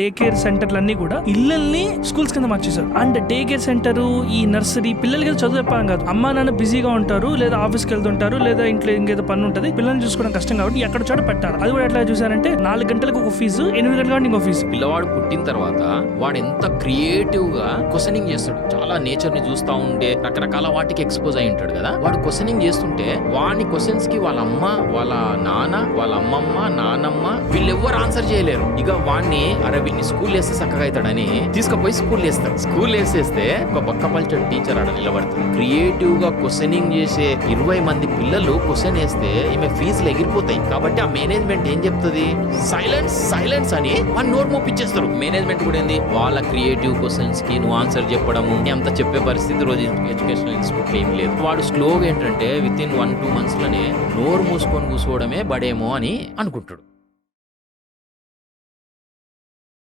Day care సెంటర్లు అన్ని కూడా ఇళ్ళని స్కూల్స్ కింద మార్చేశారు. అండ్ డే కేర్ సెంటర్, ఈ నర్సరీ పిల్లలకి చదువు చెప్పాలని కాదు, అమ్మా నాన్న బిజీగా ఉంటారు, లేదా ఆఫీస్కి వెళ్తుంటారు, లేదా ఇంట్లో ఇంకేదో పని ఉంటుంది, పిల్లల్ని చూసుకోవడం కష్టం కాబట్టి ఎక్కడ చోట పెట్టాలి. అది కూడా ఎట్లా చూసారంటే 4 గంటలకు ఒక ఫీజు, 8 గంటలకు ఇంకో ఫీజు. పిల్లవాడు పుట్టిన తర్వాత వాడు ఎంత క్రియేటివ్ గా క్వశ్చనింగ్ చేస్తాడు. చాలా నేచర్ ని చూస్తా ఉండే రకరకాల వాటికి ఎక్స్పోజ్ అయి ఉంటాడు కదా. వాడు క్వశ్చనింగ్ చేస్తుంటే వాని క్వశ్చన్స్ కి వాళ్ళ అమ్మ, వాళ్ళ నాన్న, వాళ్ళ అమ్మమ్మ, నానమ్మ వీళ్ళెవ్వరు ఆన్సర్ చేయలేరు. ఇక వాడిని వీడిని స్కూల్ వేస్తే చక్కగా అవుతాడని తీసుకుపోయి స్కూల్ వేస్తారు. స్కూల్ వేసేస్తే ఒక బక్కపల్చర్ టీచర్ ఆడ నిలబడుతుంది. క్రియేటివ్ గా క్వశ్చనింగ్ చేసే 20 మంది పిల్లలు క్వశ్చన్ వేస్తే ఈమె ఫీజులు ఎగిరిపోతాయి. కాబట్టి ఆ మేనేజ్మెంట్ ఏం చెప్తుంది, సైలెన్స్ సైలెన్స్ అని వాడిని నోట్ మోపించేస్తారు. మేనేజ్మెంట్ కూడా ఏంది, వాళ్ళ క్రియేటివ్ క్వశ్చన్స్ కి నువ్వు ఆన్సర్ చెప్పడము అంత చెప్పే పరిస్థితి రోజు ఎడ్యుకేషనల్ ఇన్స్టిట్యూట్ ఏం లేదు. వాడు స్లోగా ఏంటంటే విత్ ఇన్ 1-2 months లోనే నోరు మూసుకొని కూర్చోవడమే బడేమో అని అనుకుంటాడు.